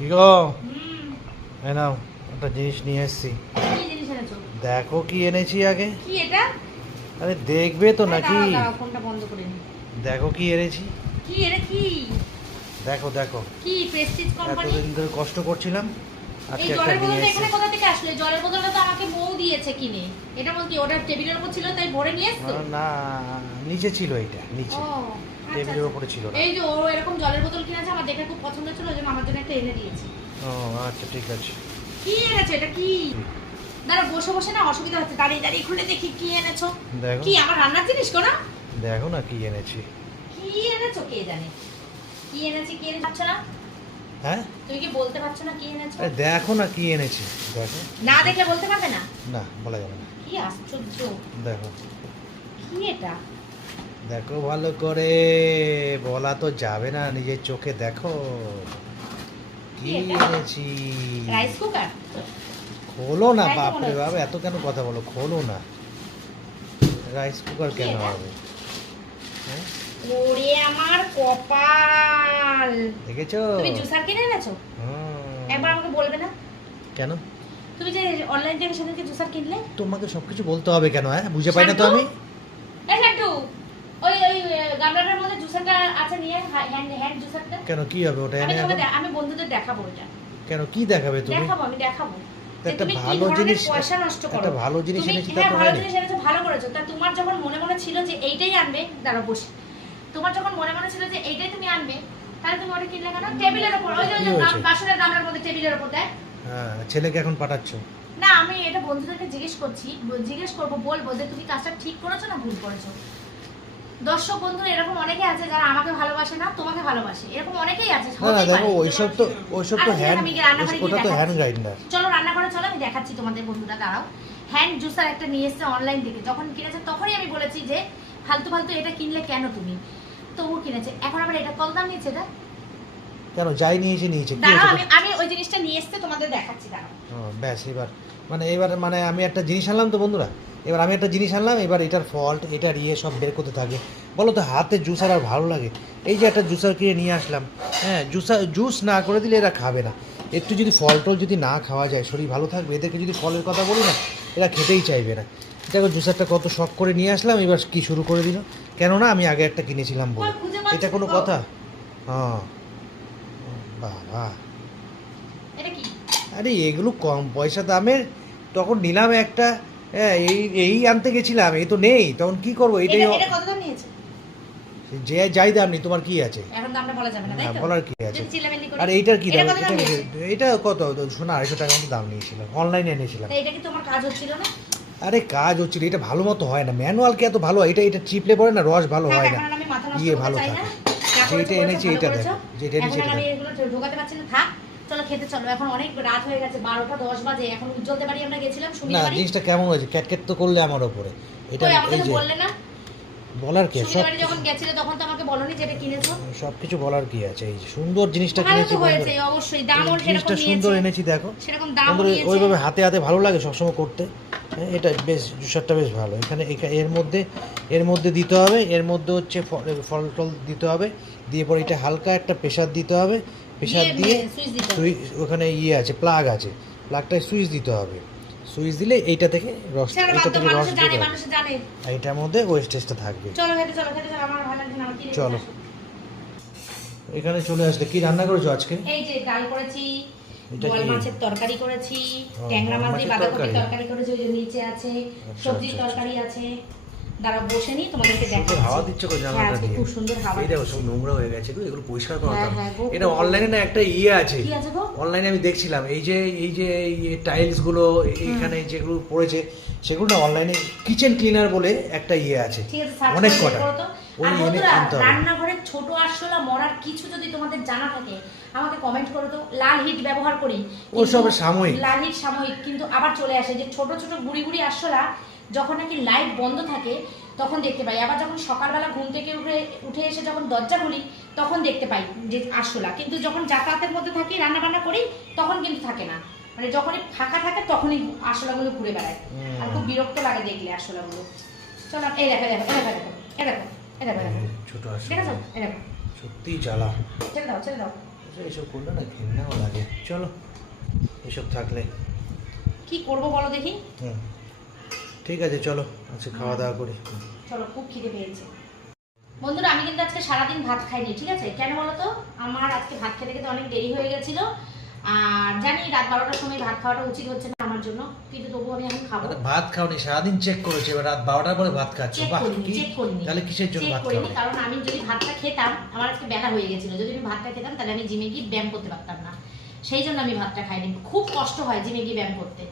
কি গো এই নাও একটা জিনিস নিয়ে এসেছি? দেখো কি এনেছি আগে কি এটা? আরে দেখবে তো নাকি দাঁড়াও, দাঁড়াও, ফোনটা বন্ধ করে দেখো কি এনেছি কি এটা কি? দেখো দেখো কি প্রেস্টিজ কোম্পানি? এতদিন ধরে কষ্ট করছিলাম আজকে একটা নিয়ে এসেছি এখানে কোথা থেকে আসলো? জলের বোতলটা তো আমাকে বউ দিয়েছে কিনে। এটা বল কি ওটা টেবিলের উপর ছিল তাই ভরে নিয়ে এসছো? না নিচে ছিল এইটা নিচে আচ্ছা, টেবিলের আচ্ছা। উপরে ছিল এই যে ও এরকম জলের বোতল দেখে খুব পছন্দ ছিল ওই জন্য আমার জন্য একটা এনে দিয়েছে। ও আচ্ছা ঠিক আছে। কি এনেছো এটা কি? দাঁড়া বসে বসে না অসুবিধা হচ্ছে। দাঁড়িয়ে দাঁড়িয়ে খুলে দেখি কি এনেছো। দেখো। কি আমার রান্নার জিনিস কোনা দেখো না কি এনেছি। কি এনেছো কে জানে? কি এনেছি কি এনেছো? পারছ না? হ্যাঁ? তুমি কি বলতে পারছ না কি এনেছো? দেখো না কি এনেছি। দেখো। না দেখলে বলতে পারবে না? না বলা যাবে না। কি আশ্চর্য। দেখো। কি এটা? দেখো ভালো করে। বলা তো যাবে না নিজের চোখে দেখো। কি এনেছি? রাইস কুকার খোলো না বাপরে বাপ এত কেন কথা বলো? খোলো না। রাইস কুকার কেন হবে? হ্যাঁ? ওরে আমার কপাল! দেখেছ? তুমি জুসার কিনে এনেছো? একবার আমাকে বলবে না? কেন? তুমি যে অনলাইন থেকে সেদিনকে জুসার কিনলে? তোমাকে সবকিছু বলতে হবে কেন হ্যাঁ? বুঝে পাই না তো আমি এই লাড্ডু ওই ওই আহ, গামলাটার মধ্যে জুসারটা আছে নিয়ে হ্যান্ড হ্যান্ড জুসারটা। কেন কি হবে ওটা? আমি তোমাকে আমি বন্ধুদের দেখাবো ওটা কেন কি দেখাবে তুমি? দেখাবো আমি দেখাবো। একটা ভালো জিনিস- পয়সা নষ্ট করো? একটা ভালো জিনিস এনেছি তা হ্যাঁ ভালো জিনিস এনেছো ভালো করেছ। তা তোমার যখন মনে মনে ছিল যে এইটাই আনবে দাঁড়া বসে। তোমার যখন মনে মনে ছিল যে এইটাই তুমি আনবে তাহলে তুমি ওটা কিনলে কেন? টেবিলের উপর ওই যে ওই বাসনের গামলার মধ্যে টেবিলের উপর দেয় হ্যাঁ ছেলেকে এখন পাঠাচ্ছ? না আমি এটা বন্ধুদেরকে জিজ্ঞেস করছি জিজ্ঞেস করব বলব যে তুমি কাজটা ঠিক করেছ না ভুল করেছ? দর্শক বন্ধু এরকম অনেকে আছে যারা আমাকে ভালোবাসে না তোমাকে ভালোবাসে। এরকম অনেকেই আছে না না দেখো। ওইসব তো ওইসব তো আচ্ছা, হ্যান্ড ওটা তো হ্যান্ড গ্রাইন্ডার চলো রান্না করে চলো আমি দেখাচ্ছি তোমাদের বন্ধুরা দাঁড়াও। হ্যান্ড জুসার একটা নিয়ে এসছে অনলাইন থেকে। যখন কিনেছে তখনই আমি বলেছি যে ফালতু ফালতু এটা কিনলে কেন তুমি? তবু কিনেছে। এখন আবার এটা কত দাম নিচ্ছে এটা কেন যাই নিয়েছে নিয়েছে। দাঁড়াও আমি আমি ওই জিনিসটা নিয়ে এসছে তোমাদের দেখাচ্ছি দাঁড়াও। ব্যাস এবার মানে এবার মানে আমি একটা জিনিস আনলাম তো বন্ধুরা? এবার আমি একটা জিনিস আনলাম এবার এটার ফল্ট এটার ইয়ে সব বের করতে থাকে। বলো তো হাতে জুসার আর ভালো লাগে? এই যে একটা জুসার কিনে নিয়ে আসলাম হ্যাঁ জুসার জুস না করে দিলে এরা খাবে না। একটু যদি ফল টল যদি না খাওয়া যায় শরীর ভালো থাকবে এদেরকে যদি ফলের কথা বলি না এরা খেতেই চাইবে না। দেখো জুসারটা কত শখ করে নিয়ে আসলাম এবার কি শুরু করে দিল? কেননা আমি আগে একটা কিনেছিলাম বলে। এটা কোনো কথা? হ্যাঁ। বাবা। আরে এগুলো কম পয়সা দামের। তখন নিলাম একটা হ্যাঁ এই এই আনতে গেছিলাম এই তো নেই তখন কি করব এটাই এটা এটা কত দাম নিয়েছে? যে যাই দাম নেই তোমার কি আছে? এখন দামটা বলা যাবে না তাই তো? বলার কি আছে। আর এইটার কি দাম? এটা কত? শোনা আড়াইশো টাকা মতো দাম নিয়েছিলাম অনলাইনে এনেছিলাম। এটা কি তোমার কাজ হচ্ছিল না? আরে কাজ হচ্ছিল এটা ভালো মতো হয় না ম্যানুয়াল কি এত ভালো হয়? এটা এটা চিপলে পড়ে না রস ভালো হয় না। ইয়ে ভালো। থাকে। যেটা এনেছি এটা দেখো। যেটা এনেছি এটা ঢোকাতে পারছি না। থাক চলো খেতে চলো। এখন অনেক রাত হয়ে গেছে বারোটা দশ বাজে এখন উজ্জ্বলতে বাড়ি আমরা গেছিলাম না জিনিসটা কেমন হয়েছে? ক্যাটকেট তো করলে আমার ওপরে। এটা এই যে বললে না। বলার কি সব যখন গেছিলে তখন তো আমাকে বলনি যে এটা কিনেছো। সব কিছু বলার কি আছে? এই সুন্দর জিনিসটা কিনেছি হয়েছে অবশ্যই। এই জিনিসটা সেরকম সুন্দর এনেছি দেখো। সেরকম বন্ধুরা নিয়েছে। ওইভাবে হাতে হাতে ভালো লাগে সবসময় করতে। হ্যাঁ, এটা বেশ জুসারটা বেশ ভালো। এখানে এর মধ্যে এর মধ্যে দিতে হবে। এর মধ্যে হচ্ছে ফল টল দিতে হবে। দিয়ে পরে এটা হালকা একটা প্রেশার দিতে হবে। প্রেশার দিয়ে দিয়ে সুইচ হবে। সুইচ ওখানে ইয়ে আছে প্লাগ আছে। প্লাগটায় সুইচ দিতে হবে। সুইচ দিলে এইটা থেকে রস এটা থেকে রস জানে আর এটার মধ্যে ওয়েস্টেজটা থাকবে। চলো খেতে চলো খেতে চলো আমার ভালো লাগছে না চলো। এখানে চলে আসলে কি রান্না করেছ আজকে? এই যে ডাল করেছি বল মাছের তরকারি করেছি ট্যাংরা মাছ দিয়ে মাছের বাঁধাকপি তরকারি? করেছি ওই যে নিচে আছে আচ্ছা, সবজির আচ্ছা, তরকারি আছে। দাঁড়াও বসে তোমাদেরকে দেখাচ্ছি। হাওয়া দিচ্ছে গো হ্যাঁ, দিয়ে। খুব সুন্দর হাওয়া এই দেখো সব নোংরা হয়ে গেছে গো এগুলো পরিষ্কার করা হ্যাঁ, দরকার। হ্যাঁ এটা অনলাইনে না একটা ইয়ে আছে। কি আছে গো? অনলাইনে আমি দেখছিলাম এই যে এই যে টাইলসগুলো এখানে যেগুলো পড়েছে সেগুলো না অনলাইনে কিচেন ক্লিনার বলে একটা ইয়ে আছে। অনেক কটা। করো আর বন্ধুরা আনতে হবে। রান্নাঘরে ছোট আরশোলা মরার কিছু যদি তোমাদের জানা থাকে আমাকে কমেন্ট করো তো লাল হিট ব্যবহার করি ও সব সাময়িক। লাল হিট সাময়িক কিন্তু আবার চলে আসে যে ছোট ছোট গুড়ি গুড়ি আরশোলা যখন নাকি লাইট বন্ধ থাকে তখন দেখতে পাই। আবার যখন সকালবেলা ঘুম থেকে উঠে উঠে এসে যখন দরজা খুলি তখন দেখতে পাই যে আরশোলা। কিন্তু যখন যাতায়াতের মধ্যে থাকি রান্না বান্না করি তখন কিন্তু থাকে না। মানে যখনই ফাঁকা থাকে তখনই আরশোলাগুলো ঘুরে বেড়ায়। আর খুব বিরক্ত লাগে দেখলে আরশোলাগুলো। চলো এই দেখো দেখো এই দেখো দেখো এই দেখো এই দেখো দেখো। ছোট আসলে দেখেছ? এই দেখো। সত্যি জ্বালা। ছেড়ে দাও ছেড়ে দাও। এইসব করলে না ঘেন্নাও লাগে। চলো এসব থাকলে। কি করব বলো দেখি? হুম। ঠিক আছে চলো আজকে খাওয়া দাওয়া করি। চলো খুব খিদে পেয়েছে। বন্ধুরা আমি কিন্তু আজকে সারাদিন ভাত খাইনি ঠিক আছে? কেন বলো তো আমার আজকে ভাত খেতে খেতে অনেক দেরি হয়ে গেছিল। আর জানি রাত বারোটার সময় ভাত খাওয়াটা উচিত হচ্ছে না আমার জন্য কিন্তু তবুও আমি এখন খাব। ভাত খাওনি সারাদিন চেক করেছি এবার রাত বারোটার পরে ভাত খাচ্ছ। চেক করিনি কি? চেক করিনি তাহলে কিসের জন্য ভাত করিনি কারণ আমি যদি ভাতটা খেতাম আমার আজকে বেলা হয়ে গেছিল। যদি আমি ভাতটা খেতাম তাহলে আমি জিমে গিয়ে ব্যায়াম করতে পারতাম না। সেই জন্য আমি ভাতটা খাইনি। খুব কষ্ট হয় জিমে গিয়ে ব্যায়াম করতে।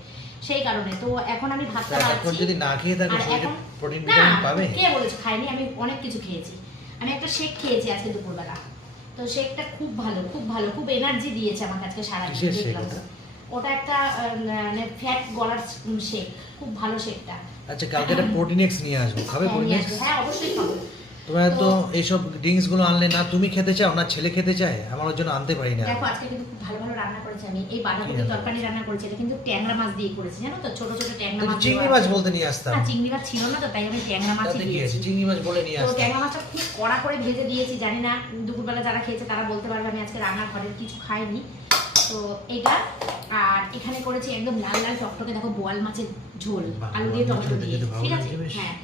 সেই কারণে। তো এখন আমি ভাতটা তা যদি না খেয়ে থাকো শরীরে প্রোটিন ভিটামিন পাবে? কে বলেছে? খাইনি আমি অনেক কিছু খেয়েছি। আমি একটা শেক খেয়েছি আজকে দুপুরবেলা। তো শেকটা খুব ভালো খুব ভালো খুব এনার্জি দিয়েছে আমাকে আজকে সারাদিন কিসের ওটা? একটা মানে ফ্যাট গলার শেক খুব ভালো শেকটা আচ্ছা কালকে একটা প্রোটিন এক্স নিয়ে আসব। খাবে হ্যাঁ, প্রোটিন এক্স হ্যাঁ অবশ্যই খাব। তোমরা তো এইসব ড্রিঙ্কসগুলো আনলে না তুমি খেতে চাও না ছেলে খেতে চায়? আমার জন্য আনতে পারি না। দেখো আজকে কিন্তু খুব ভালো ভালো রান্না করেছি আমি। এই বাঁধাকপি তরকারি রান্না করেছি এটা কিন্তু ট্যাংরা মাছ দিয়ে করেছি জানো তো? ছোট ছোট ট্যাংরা মাছ চিংড়ি মাছ বলতে নিয়ে আসতাম। না চিংড়ি মাছ ছিল না তো তাই আমি ট্যাংরা আছে দিয়েছি। চিংড়ি মাছ বলে নিয়ে তো ট্যাংরা মাছটা খুব কড়া করে ভেজে দিয়েছি জানি না দুপুরবেলা যারা খেয়েছে তারা বলতে পারবে আমি আজকে রান্নার ঘরের কিছু খাইনি। তো এটা আর এখানে করেছি একদম লাল লাল টকটকে দেখো বোয়াল মাছের ঝোল আলু দিয়ে দিয়ে ঠিক আছে? হ্যাঁ।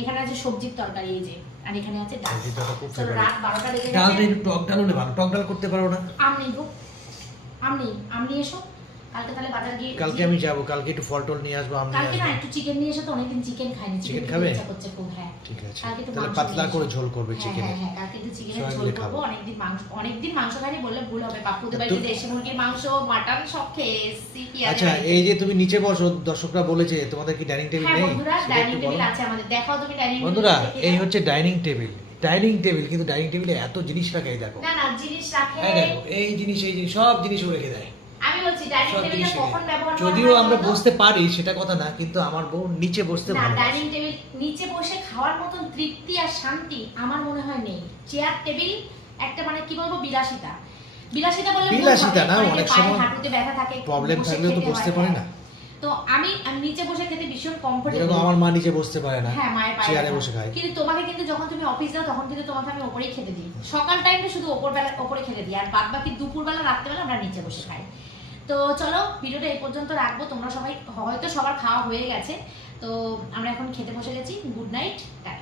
এখানে আছে সবজির তরকারি এই যে আর এখানে আছে ডাল। রাত বারোটা বেজে একটু টক ডাল হলে ভালো। টক ডাল করতে পারো না। আমনি গো। আমনি আমনি এসো। কালকে তাহলে বাজার গিয়ে কালকে আমি যাব কালকে একটু ফল টল নিয়ে আসব আমি কালকে না একটু চিকেন নিয়ে এসো তো অনেকদিন চিকেন খাইনি খেতে খাবে? ইচ্ছা করছে খুব হ্যাঁ। ঠিক আছে। কালকে একটু তাহলে পাতলা করে ঝোল করবে হ্যাঁ, চিকেনে হ্যাঁ, হ্যাঁ, কালকে একটু চিকেনের ঝোল করব। অনেকদিন মাংস অনেকদিন মাংস খাইনি বললে ভুল হবে বাপুদের তো- বাড়িতে দেশি মুরগির মাংস মাটন সব খেয়ে এসেছি কি আচ্ছা এই যে তুমি নিচে বসো দর্শকরা বলেছে তোমাদের কি ডাইনিং টেবিল হ্যাঁ নেই? বন্ধুরা ডাইনিং টেবিল আছে আমাদের দেখাও তুমি ডাইনিং বন্ধুরা এই হচ্ছে ডাইনিং টেবিল ডাইনিং টেবিল কিন্তু ডাইনিং টেবিলে এত জিনিস রাখে দেখো। না না জিনিস রাখে এই দেখো এই জিনিস এই জিনিস সব জিনিস রেখে দেয়। যদিও আমরা বসতে পারি সেটা কথা না কিন্তু আমার বউ নিচে বসতে না ডাইনিং টেবিল নিচে বসে খাওয়ার মতন তৃপ্তি আর শান্তি আমার মনে হয় নেই। চেয়ার টেবিল একটা মানে কি বলব বিলাসিতা। বিলাসিতা বললে বিলাসিতা না, অনেক সময় হাঁটুতে ব্যথা থাকে প্রবলেম থাকলেও তো বসতে পারে। না। তো আমি নিচে বসে খেতে ভীষণ কমফোর্টেবল আমার মা নিচে বসতে পারে না হ্যাঁ মায়ের চেয়ারে বসে খায়। কিন্তু তোমাকে কিন্তু যখন তুমি অফিস যাও তখন কিন্তু তোমাকে আমি ওপরেই খেতে দিই। সকাল টাইমটা শুধু ওপর বেলা ওপরে খেতে দিই। আর বাদ বাকি দুপুর বেলা রাত্রেবেলা আমরা নিচে বসে খাই। তো চলো, ভিডিওটা এই পর্যন্ত রাখব। তোমরা সবাই, হয়তো সবার খাওয়া হয়ে গেছে। তো আমরা এখন খেতে বসে গেছি। Good night tata